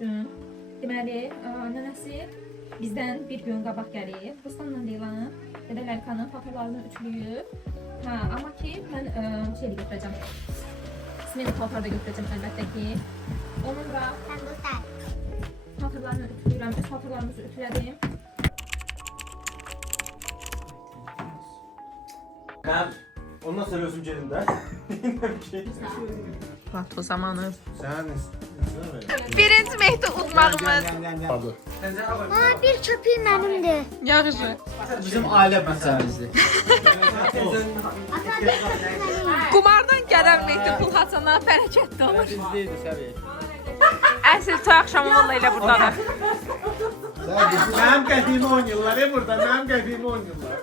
üçün. Deməli, nənəsi bizdən bir gün qabaq gəlib. Ruslanla Leylanın, Dədə Lərkanın paltarlarını ütülüyüb. Amma ki, mən şeylə götürəcəm. Smeni paltar da götürəcəm əlbəttə ki. Onun da paltarlarını ütülüyürəm. Öz paltarlarımızı ütülədim. Ben ondan sonra özüm gelim de. Plato zamanı. Sen Birinci Mehdi udmağımız. Aa, bir köpüğüm benimdi. Yaxşı. Bizim aile meselesi. Qumardan gələn Mehdi pul haçana bərəkətli olur. Əsl toy axşamı valla elə buradadır. Benim qədimi 10 yıllar burada. Benim qədimi 10 yıllar.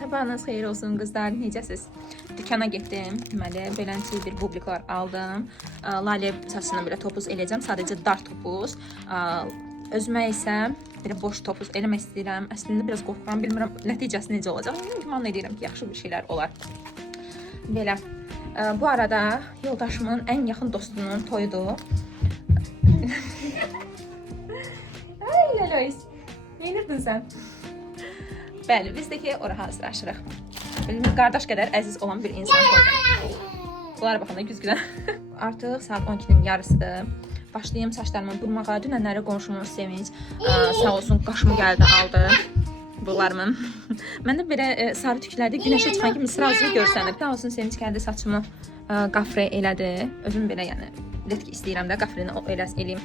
Sabahınız xeyir olsun qızlar, necəsiz? Dükana getdim, deməli, belənçi bir bubliklar aldım. Lalə saçını belə topuz eləyəcəm, sadəcə dar topuz. Özümə isə belə boş topuz eləmək istəyirəm. Əslində biraz qorxuram, bilmirəm nəticəsi necə olacaq. Güman edirəm ki, yaxşı bir şeylər olar. Belə, bu arada yoldaşımın ən yaxın dostunun toyudur. Ay, Lalois, neyinirdin sən? Bəli, biz də ki, ora hazırlaşırıq. Qardaş qədər əziz olan bir insan. Bunlara baxanda güzgüdən. Artıq saat 12-nin yarısıdır. Başlayayım saçlarımı burmağa. Dünənləri qonşumun Sevinç sağ olsun qaşımı gəldi, aldı. Bunlarımın. Məndə belə sarı tüklərdə günəşə çıxan kimi sırası görsənir. Sağ olsun Sevinç gəldi, saçımı qafre elədi. Özüm belə, yəni, letki istəyirəm də qafreni eləyim.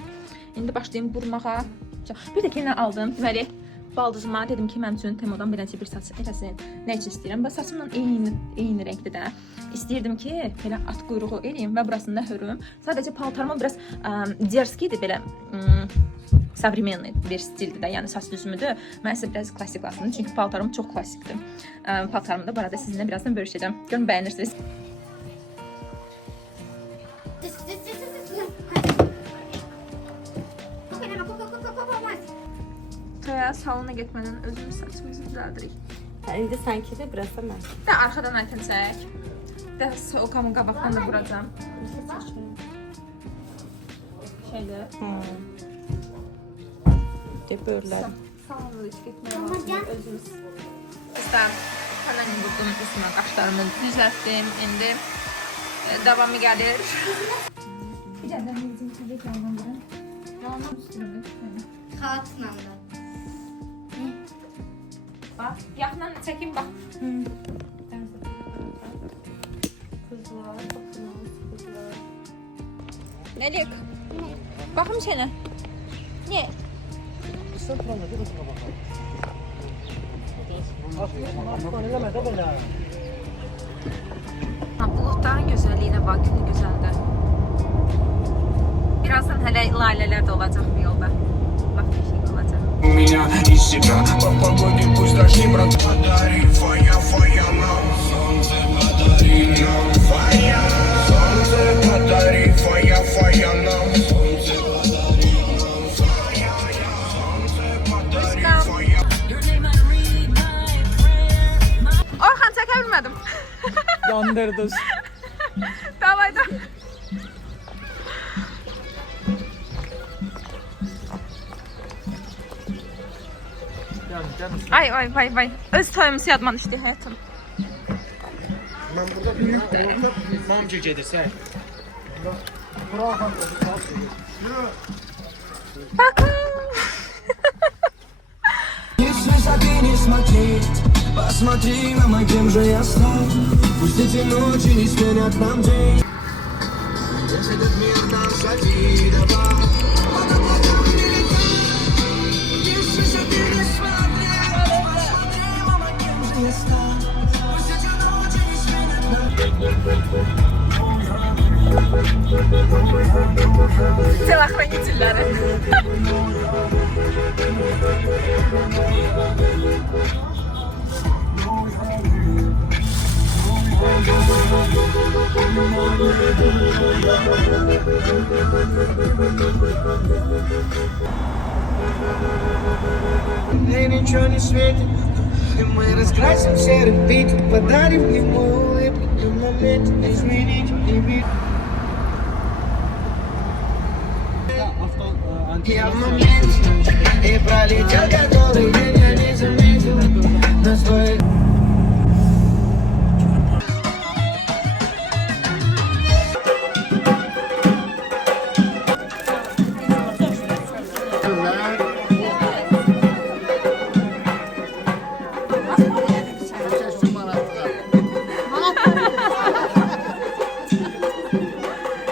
İndi başlayayım burmağa. Bir də ki, nə aldım? Deməli, baldızıma dedim ki, mənim üçün Temodan beləcə bir saç eləsin. Nə üçün istəyirəm? Saçımla eyni renkdə də. İstəyirdim ki, belə at quyruğu eləyim və burasında hörüm. Sadəcə paltarıma biraz derskidir, belə savremenli bir stildir də, yəni saç düzümüdür. Mən isə biraz klassik lazımdır, çünki paltarım çox klassikdir. Paltarımı da burada sizinlə birazdan bölüşəcəm. Görün, bəyənirsiniz. Toya salona getmədən özümüz saçımızı düzəldirik. İndi sanki də biraz da mən. Də arxadan aytın çək. Də soğukamın qabaqdan da vuracam. Şeydə. De böyürlər. Salona da getməyə lazımdır özümüz. Qızlar, hələ vurdum üstümə qaşlarımı düzəltdim. İndi davamı gəlir. Bir dədən bizim təbii ki, alındır. Yalandan üstümdə. Xalatla da. Bax, yaxından çəkin, bax. Kızlar, baxınız, kızlar. Nelik? Baxım sənə. Ne? Sen buranın bir basına bakalım. Aslında eləmə də belə. Bulutların gözəlliyinə bax, günü gözəldir. Birazdan hələ lalələr də olacaq bu yolda. Bax, bir şey olacaq. Меня из себя по погоде пусть дожди, брат. Подари фая, фая нам. Солнце подари нам. Фая. Солнце подари фая, фая нам. Солнце подари нам. Фая. Солнце подари фая. Orxan, çəkə bilmədim. Yandırdız. Davay da. Ay, ay, vay, vay. Öz toyumuzu yadman işdi həyatım. Ben burada bir mamcı gedirsə. Bakın. Если забей не смотреть, посмотри на мой, кем же я стал. Пусть эти ночи не сменят нам день. Если этот мир нам завидовал. Если забей не смотреть, посмотри на мой, кем же я стал. Пусть эти ночи не сменят нам. Telahranitçiləri. Ей ничего не светит, и мы раскрасим серым Питер, подарим ему улыбку. Я в моменте и пролетел, который меня не заметил на своих.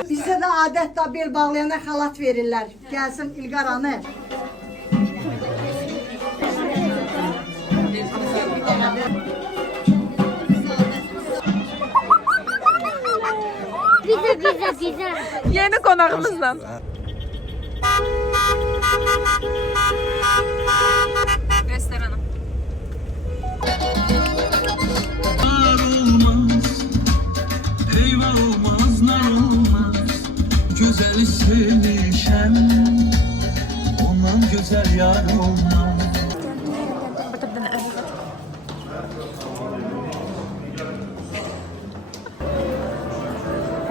Bizə də adətlə bel bağlayana xalat verirlər. Gəlsin İlqar anı. Bize. Yeni qonağımızla. Restoranı. Eyvah olmaz, nar olmaz. Güzel sevmişem, ondan güzel yar olmaz.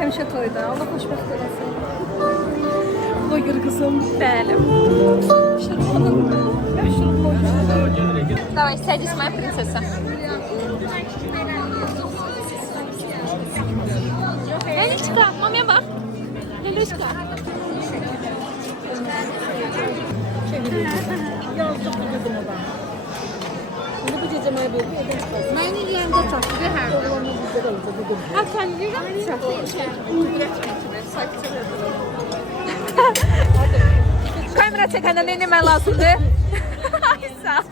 Həmişə toyda. Allah xoşbəxt eləsin. Buyur qızım. Bəli. Давай, садись, моя принцесса. Лелечка, маме бak. Лелечка. Benim yerimde çok güzel. Ha, sen yiyecek misin? Kamera çəkəndə nə etmək lazımdır? Ay, sağ ol.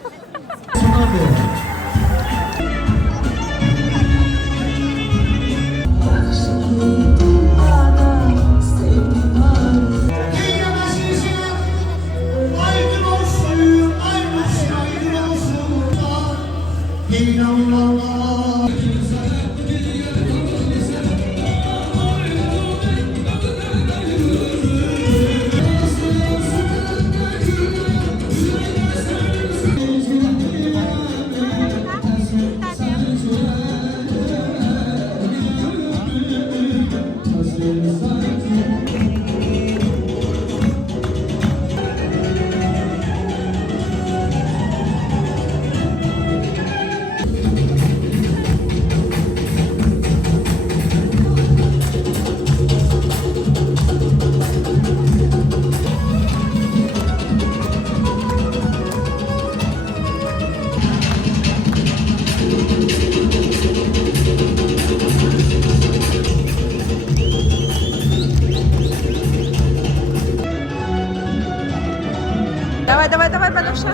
Давай, Бануша.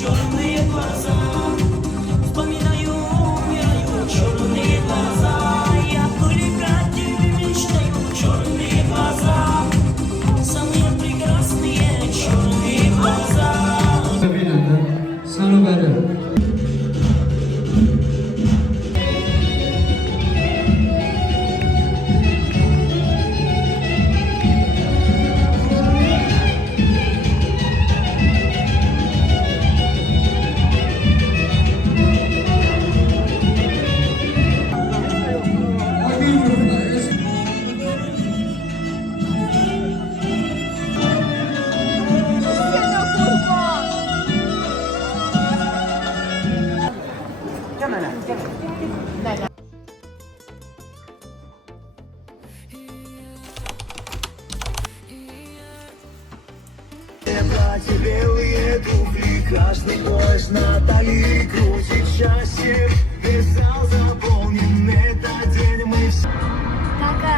Черные глаза, вспоминаю, умираю. Черные глаза, я полюбить мечтаю. Черные глаза, самые прекрасные черные глаза. Sana benim. Платье, белые туфли, красный пояс Натали крутит счастье. Весь зал заполнен, этот день мы все. Kaka.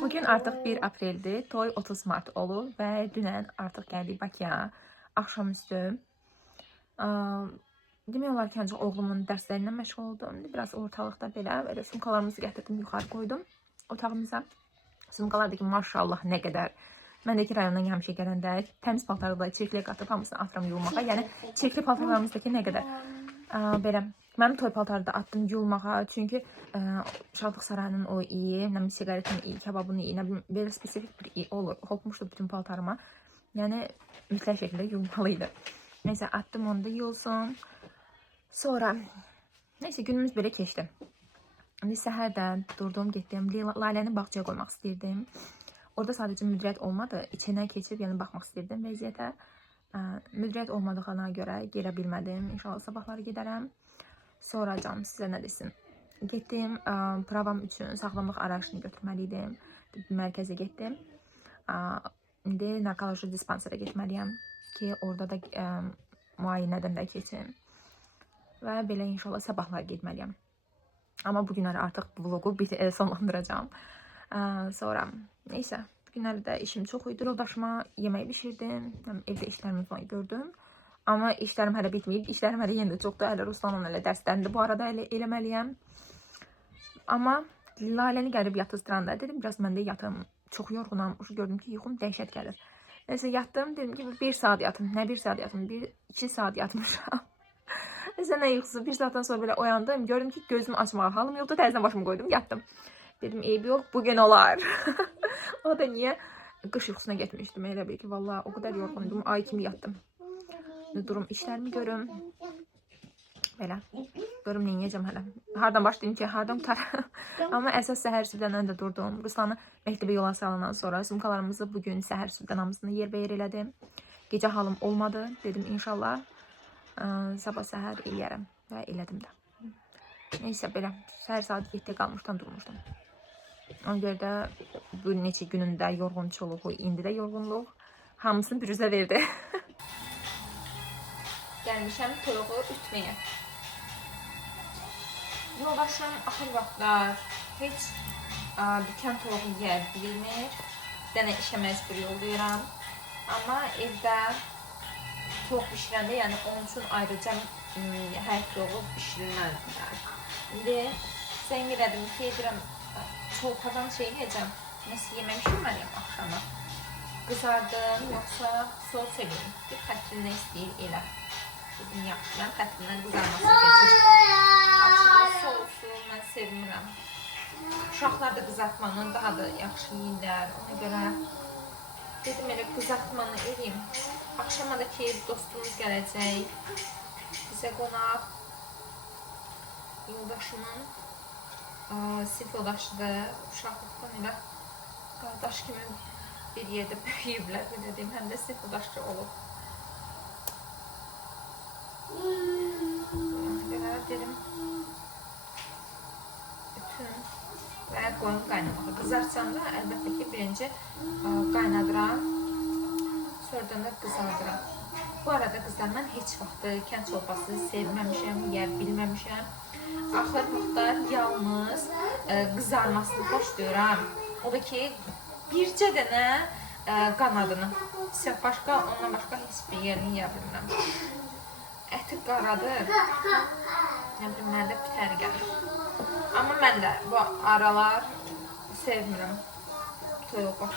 Bugün artıq 1 apreldir, toy 30 mart olur və dünən artıq gəldik Bakıya, axşamüstü. Demək olar ki, ancaq oğlumun dərslərindən məşğul oldum. Biraz ortalıqda belə sumkalarımızı gətirdim, yuxarı qoydum otağımıza. Sumkalardakı maşallah nə qədər. Məndəki rayondan həmişə gələndə təmiz paltarları çirkliyə qatıb hamısını atıram yuyulmağa. Yəni çirkli paltarlarımızdakı nə qədər belə Mənim toy paltarı da atdım yuyulmağa. Çünki Şadlıq Sarayının o iyi, nə bilim siqaretin iyi, kebabının iyi, nə bilim belə spesifik bir iyi olur. Hopmuşdu bütün paltarıma. Yəni mütləq şəkildə yuyulmalıydı. Neysə atdım onu da yuyulsun. Sonra neysə günümüz belə keçdi. İndi səhərdən durdum, getdim. Layləni bağçaya qoymaq istirdim. Orada sadəcə müdiriyyət olmadı. İçinə keçib yəni baxmaq istirdim vəziyyətə. Müdiriyyət olmadığına görə gelə bilmədim. İnşallah sabahları gedərəm. Sonra canım sizə nə desin. Getdim, pravam üçün sağlamlıq arayışını götürməliydim. Mərkəzə getdim. İndi narkoloji dispanserə getməliyəm ki, orada da müayinədən də keçim. Və belə inşallah sabahlar getməliyəm. Amma bu günləri artıq vlogu sonlandıracağım. Sonra neysə, bu günləri də işim çox idi. Yoldaşıma yemək bişirdim. Evdə işlərimi falan gördüm. Amma işlərim hələ bitməyib. İşlərim hələ yenə də çoxdur. Hələ Ruslanla elə dərslərini bu arada eləməliyəm. Amma Laləni gəlib yatırdıranlar. Dedim, biraz mən də yatım. Çox yorğunam. Gördüm ki, yuxum dəhşət gəlir. Neysə yatdım. Dedim ki, 1 saat yatım. Nə 1 saat yatım? 2 saat yatmışam. Neysə nə yuxusu. 1 saatdan sonra belə oyandım. Gördüm ki, gözümü açmağa halım yoxdur. Təzədən başımı qoydum, yatdım. Dedim, eybi yox, bugün olar. O da niyə? Qış yuxusuna getmişdim. Elə bil ki, vallahi o qədər yorğundum. Ay kimi yatdım. Durum işlərimi görüm. Belə. Görüm nə yiyəcəm hələ. Hardan başlayayım ki, hardan tutar. Amma əsas səhər sübhdən də durdum. Ruslanı məktəbə yola salandan sonra sumkalarımızı bugün səhər sübhdən hamısını yerbəyer elədim. Gecə halım olmadı. Dedim inşallah sabah səhər eləyərəm. Və elədim də. Neysə belə. Səhər saat 7-də qalmışdan durmuşdum. Ona görə də bu neçə günündə yorğunçuluğu, indi də yorğunluq hamısını bir üzə verdi. Gəlmişəm toyuğu ütməyə. Yoldaşım axır vaxtlar heç bikən toyuğu yeyə bilmir. Dənə işə məcbur yollayıram. Amma evdə toyuq bişirəndə, yəni onun üçün ayrıca hər toyuğu bişirilməlidir. İndi zəng elədim ki, deyirəm, çolpadan şey yiyəcəm. Nəsə yemək pişirməliyəm axşama. Qızardım, yoxsa sos eləyim. Bir xətrin nə istəyir elə. Dedim, yaxşıyam, xətrindən qızarması keçir. Açığı sosu mən sevmirəm. Uşaqlar da qızartmanı daha da yaxşı yiyirlər. Ona görə dedim, elə qızartmanı eləyim. Axşama da ki, dostumuz gələcək. Bizə qonaq. Yoldaşımın sinif yoldaşıdır. Uşaqlıqdan elə qardaş kimi bir yerdə böyüyüblər. Belə deyim, həm də sinif yoldaşı olub. Dedim, bütün və qoyun qaynamağı. Qızartsam da əlbəttə ki, birinci qaynadıram, sonradan da qızardıram. Bu arada qızlar, mən heç vaxtı kənd çolpası sevməmişəm, yeyə bilməmişəm. Axır vaxtlar yalnız qızarmasını xoşlayıram. O da ki, bircə dənə qanadını. Başqa, ondan başqa heç bir yerini yeyə bilmirəm. Əti qaradır. Nə bilim, məndə bitər gəlir. Amma mən də bu aralar sevmirəm toyuğu.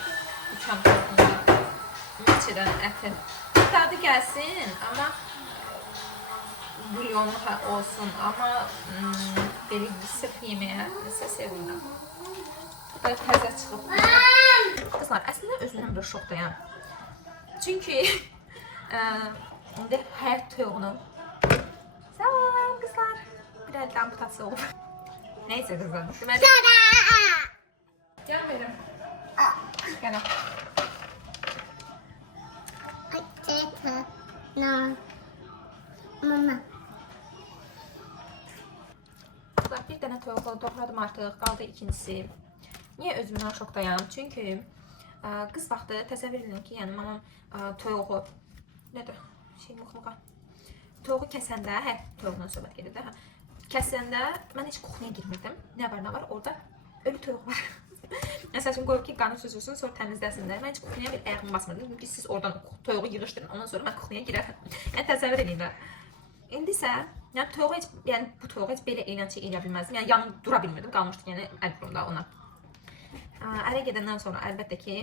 Uçan toyuğunda içirən əti. Dadı gəlsin, amma bulyonlu olsun. Amma belə sırf yeməyə nəsə sevmirəm. Təzə çıxıb. Qızlar, əslində özümdən bir şokdayam. Çünki indi hər toyuğunu salam qızlar. Bir əldə amputasiya olub. Neysə qızlar. Deməli. Gəl verim. Gəl. Mama. Qızlar, bir dənə toyuqla doğradım artıq. Qaldı ikincisi. Niyə özümdən şokdayam? Çünki qız vaxtı təsəvvür edin ki, yəni mamam toyuğu nədir? Muxmuqa. Toyuğu kəsəndə, toyuğundan söhbət gedir də. Kəsəndə mən heç kuxniyə girmirdim. Nə var, orada ölü toyuq var. Məsəl üçün qoyub ki, qanı süzülsün, sonra təmizləsin də. Mən heç kuxniyə bir ayağımı basmadım. Dedim ki, siz oradan toyuğu yığışdırın, ondan sonra mən kuxniyə girərəm. Yəni təsəvvür edin də. İndi isə, yəni toyuğu heç, yəni bu toyuğu heç belə eynənçə eləyə bilməzdim. Yəni yanım dura bilmirdim, qalmışdı yəni əlbumda ona. Ərə gedəndən sonra əlbəttə ki,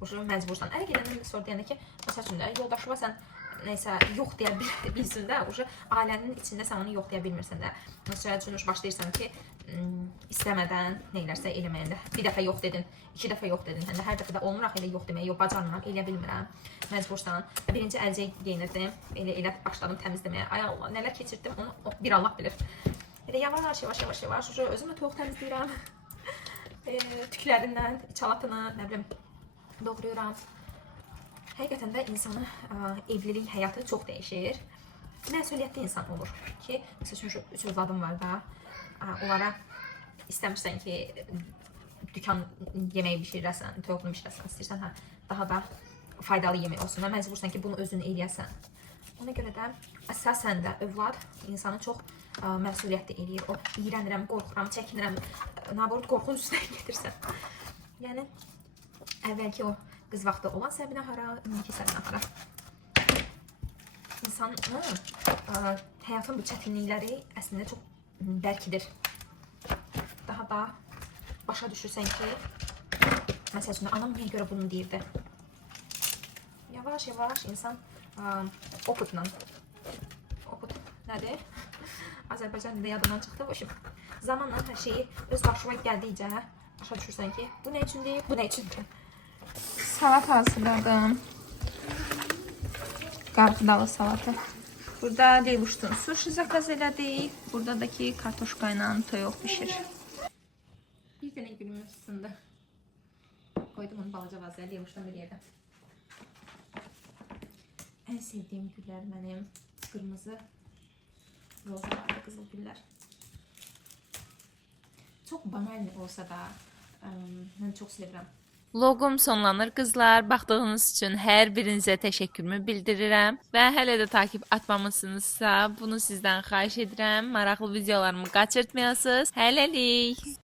məcbursan. Ərə gedəndən sonra deyəndə ki, məsəl üçün də yoldaşıma sən nəysə yox deyə bilsin də, ailənin içində sən onu yox deyə bilmirsən də. Məsələn üçün başlayırsan ki, istəmədən neylərsə eləməyəndə bir dəfə yox dedin, 2 dəfə yox dedin, həm də hər dəfə də olmur axı elə yox deməyə, yox bacarmıram, eləyə bilmirəm, məcbursan. Birinci əlcək geyinirdim, elə başladım təmizləməyə. Ay Allah, nələr keçirdim onu bir Allah bilir. Elə yavaş özümə toyuq təmizləyirəm. Tüklərindən, çalatını, nə bilim, doğrayıram. Həqiqətən də insanı evlilik həyatı çox dəyişir. Məsuliyyətli insan olur ki, məsəl üçün 3 övladım var da, onlara istəmirsən ki, dükan yeməyi bişirəsən, toyuqlu bişirəsən, istəyirsən daha da faydalı yemək olsun və məcbursan ki, bunu özün eləyəsən. Ona görə də əsasən də övlad insanı çox məsuliyyətli eləyir. O, iyrənirəm, qorxuram, çəkinirəm, naborot qorxun üstünə gedirsən. Yəni, əvvəlki o qız vaxtı olan Səbinə hara, indiki Səbinə hara. İnsanın həyatın bu çətinlikləri əslində çox bərkidir. Daha da başa düşürsən ki, məsələn, anam niyə görə bunu deyirdi? Yavaş insan oputla, oput nədir? Azərbaycan dilində yadından çıxdı. Zamanla hər şeyi öz başıma gəldikcə başa düşürsən ki, bu nə üçündür, bu nə üçündür. Salat hazırladım. Qarğıdalı salatı. Burada levuştun sushi zakaz elədik. Burada da ki kartoşka ilə toyuq bişir. Bir dənə gülümüz sındı. Qoydum onu balaca vaziyyə levuşdan bir yerdə. Ən sevdiyim güllər mənim qırmızı rozalardı, qızıl güllər. Çox banal olsa da mən çox sevirəm. Vlogum sonlanır qızlar. Baxdığınız üçün hər birinizə təşəkkürümü bildirirəm və hələ də takib atmamısınızsa bunu sizdən xahiş edirəm. Maraqlı videolarımı qaçırtmayasınız. Hələlik.